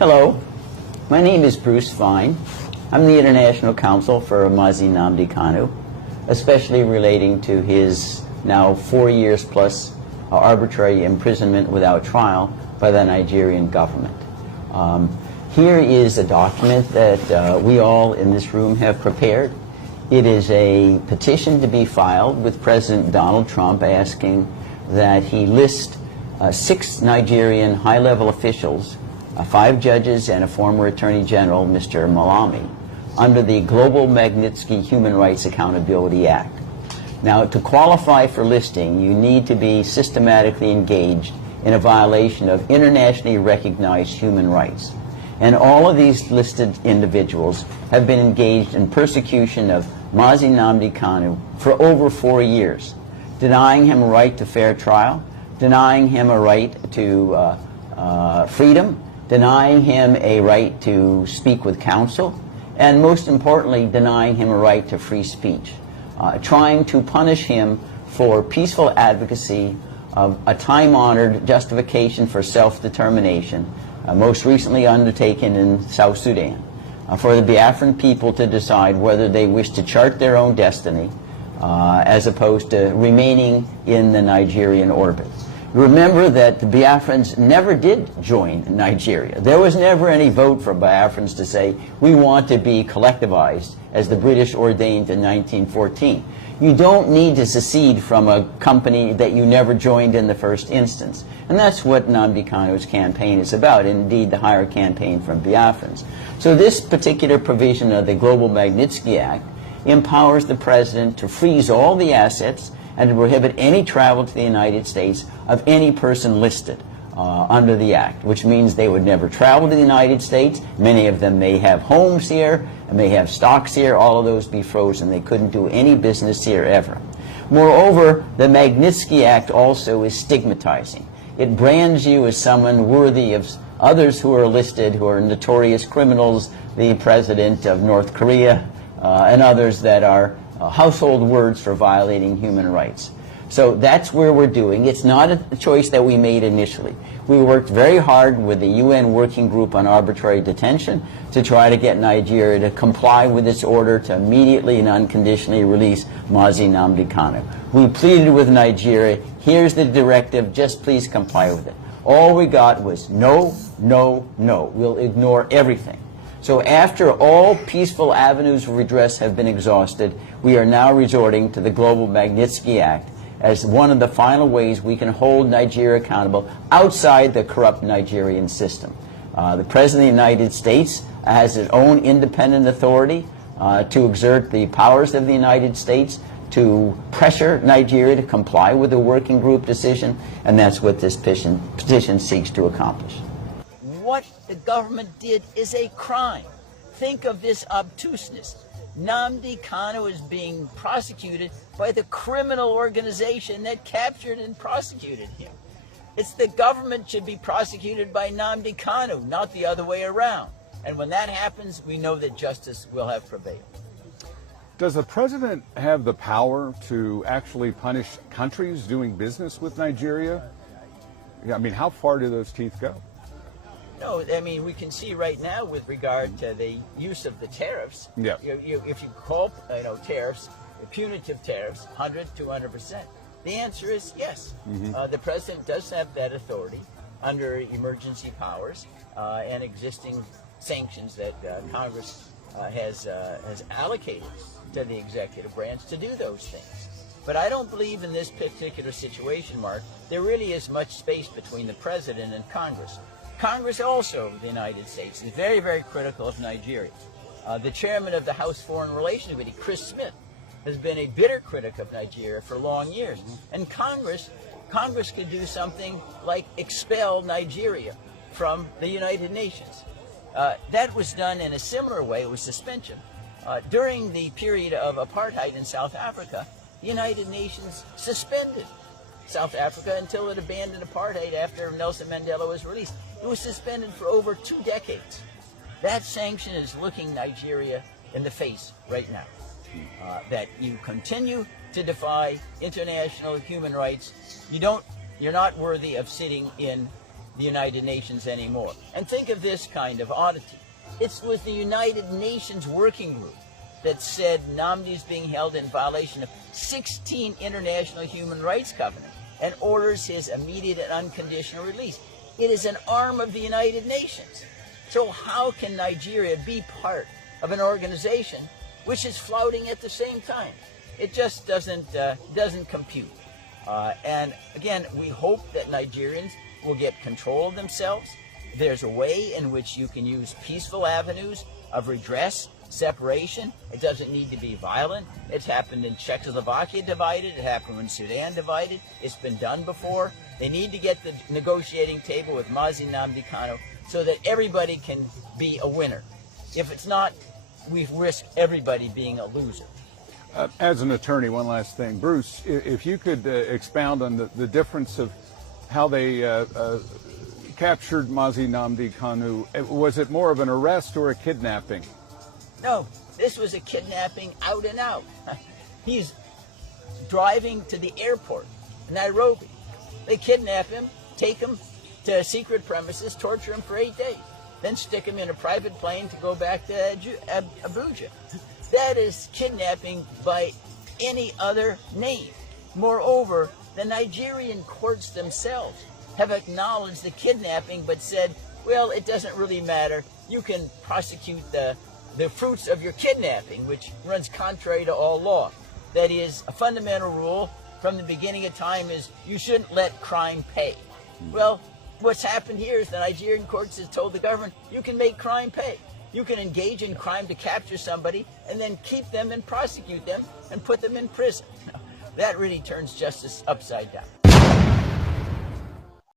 Hello, my name is Bruce Fine. I'm the International Counsel for Mazi Nnamdi Kanu, especially relating to his now 4 years plus arbitrary imprisonment without trial by the Nigerian government. Here is a document that we all in this room have prepared. It is a petition to be filed with President Donald Trump asking that he list 6 Nigerian high-level officials, 5 judges and a former Attorney General, Mr. Malami, under the Global Magnitsky Human Rights Accountability Act. Now, to qualify for listing, you need to be systematically engaged in a violation of internationally recognized human rights. And all of these listed individuals have been engaged in persecution of Mazi Nnamdi Kanu for over 4 years, denying him a right to fair trial, denying him a right to freedom, denying him a right to speak with counsel, and most importantly, denying him a right to free speech, trying to punish him for peaceful advocacy of a time-honored justification for self-determination, most recently undertaken in South Sudan, for the Biafran people to decide whether they wish to chart their own destiny as opposed to remaining in the Nigerian orbit. Remember that the Biafrans never did join Nigeria. There was never any vote for Biafrans to say, we want to be collectivized, as the British ordained in 1914. You don't need to secede from a company that you never joined in the first instance. And that's what Nnamdi Kanu's campaign is about, indeed the higher campaign from Biafrans. So this particular provision of the Global Magnitsky Act empowers the president to freeze all the assets and to prohibit any travel to the United States of any person listed under the Act, which means they would never travel to the United States. Many of them may have homes here, and may have stocks here. All of those be frozen. They couldn't do any business here ever. Moreover, the Magnitsky Act also is stigmatizing. It brands you as someone worthy of others who are listed, who are notorious criminals, the president of North Korea, and others that are household words for violating human rights. So that's where we're doing. It's not a choice that we made initially. We worked very hard with the UN Working Group on Arbitrary Detention to try to get Nigeria to comply with its order to immediately and unconditionally release Mazi Nnamdi Kanu. We pleaded with Nigeria, here's the directive, just please comply with it. All we got was no, no, no. We'll ignore everything. So after all peaceful avenues of redress have been exhausted, we are now resorting to the Global Magnitsky Act as one of the final ways we can hold Nigeria accountable outside the corrupt Nigerian system. The President of the United States has his own independent authority to exert the powers of the United States to pressure Nigeria to comply with the working group decision, and that's what this petition seeks to accomplish. What the government did is a crime. Think of this obtuseness. Nnamdi Kanu is being prosecuted by the criminal organization that captured and prosecuted him. It's the government should be prosecuted by Nnamdi Kanu, not the other way around. And when that happens, we know that justice will have prevailed. Does the president have the power to actually punish countries doing business with Nigeria? I mean, how far do those teeth go? No, I mean, we can see right now with regard to the use of the tariffs. Yeah. If you call tariffs, punitive tariffs, 100, 200%, the answer is yes. The president does have that authority under emergency powers and existing sanctions that Congress has allocated to the executive branch to do those things. But I don't believe in this particular situation, Mark, there really is much space between the president and Congress. Congress also, the United States, is very, very critical of Nigeria. The chairman of the House Foreign Relations Committee, Chris Smith, has been a bitter critic of Nigeria for long years. And Congress could do something like expel Nigeria from the United Nations. That was done in a similar way with suspension. During the period of apartheid in South Africa, the United Nations suspended South Africa until it abandoned apartheid after Nelson Mandela was released. It was suspended for over 2 decades. That sanction is looking Nigeria in the face right now. That you continue to defy international human rights. You're not worthy of sitting in the United Nations anymore. And think of this kind of oddity. It was the United Nations Working Group that said Nnamdi is being held in violation of 16 international human rights covenants and orders his immediate and unconditional release. It is an arm of the United Nations. So how can Nigeria be part of an organization which is flouting at the same time? It just doesn't compute. And again, we hope that Nigerians will get control of themselves. There's a way in which you can use peaceful avenues of redress, separation. It doesn't need to be violent. It's happened in Czechoslovakia divided. It happened when Sudan divided. It's been done before. They need to get the negotiating table with Mazi Nnamdi Kanu so that everybody can be a winner. If it's not, we risk everybody being a loser. As an attorney, one last thing. Bruce, if you could expound on the difference of how they captured Mazi Nnamdi Kanu. Was it more of an arrest or a kidnapping? No, this was a kidnapping out and out. He's driving to the airport in Nairobi. They kidnap him, take him to secret premises, torture him for 8 days, then stick him in a private plane to go back to Abuja. That is kidnapping by any other name. Moreover, the Nigerian courts themselves have acknowledged the kidnapping but said, well, it doesn't really matter. You can prosecute the fruits of your kidnapping, which runs contrary to all law. That is, a fundamental rule from the beginning of time is you shouldn't let crime pay. Well, what's happened here is the Nigerian courts has told the government, you can make crime pay. You can engage in crime to capture somebody and then keep them and prosecute them and put them in prison. That really turns justice upside down.